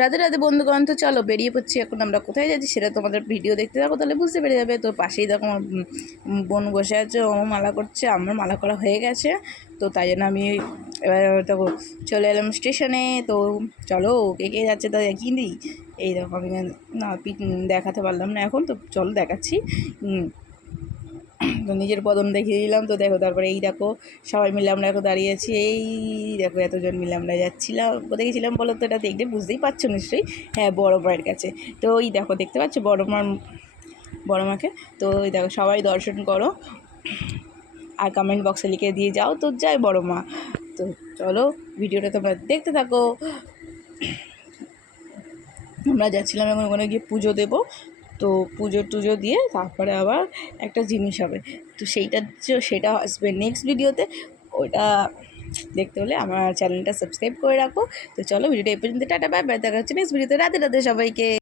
রাধে রাধে বন্ধুগণ, তো চলো বেরিয়ে পড়ছি। এখন আমরা কোথায় যাচ্ছি সেটা তোমাদের ভিডিও দেখতে থাকো, তাহলে বুঝতে পেরে যাবে। তো পাশেই দেখো আমার বোন বসে আছে, ও মালা করছে। আমার মালা করা হয়ে গেছে, তো তাই জন্য আমি এবার দেখো চলে এলাম স্টেশনে। তো চলো কে কে যাচ্ছে তা দেখিয়ে দিই। এই দেখো আমি না দেখাতে পারলাম না এখন, তো চলো দেখাচ্ছি। তো নিজের বদন দেখিয়ে দিলাম। তো দেখো তারপরে এই দেখো সবাই মিলে আমরা এখন দাঁড়িয়ে আছি। এই দেখো এতজন মিলে আমরা যাচ্ছিলাম। কোথায় গেছিলাম বলো তো? এটা দেখলে বুঝতেই পারছো নিশ্চয়ই। হ্যাঁ, বড় মায়ের কাছে। তো ওই দেখো দেখতে পাচ্ছ বড় মাকে। তো ওই দেখো সবাই দর্শন করো আর কমেন্ট বক্সে লিখে দিয়ে যাও তো জয় বড় মা। তো চলো ভিডিওটা তোমরা দেখতে থাকো। আমরা যাচ্ছিলাম এখন ওখানে গিয়ে পুজো দেবো। তো পুজো টুজো দিয়ে তারপরে আবার একটা জিনিস হবে, তো সেটা আসবে নেক্সট ভিডিওতে। ওটা দেখতে হলে আমার চ্যানেলটা সাবস্ক্রাইব করে রাখো। তো চলো ভিডিওটা এই পর্যন্ত, টাটা বাই বাই, দেখা হচ্ছে নেক্সট ভিডিওতে। রাধে রাধে সবাইকে।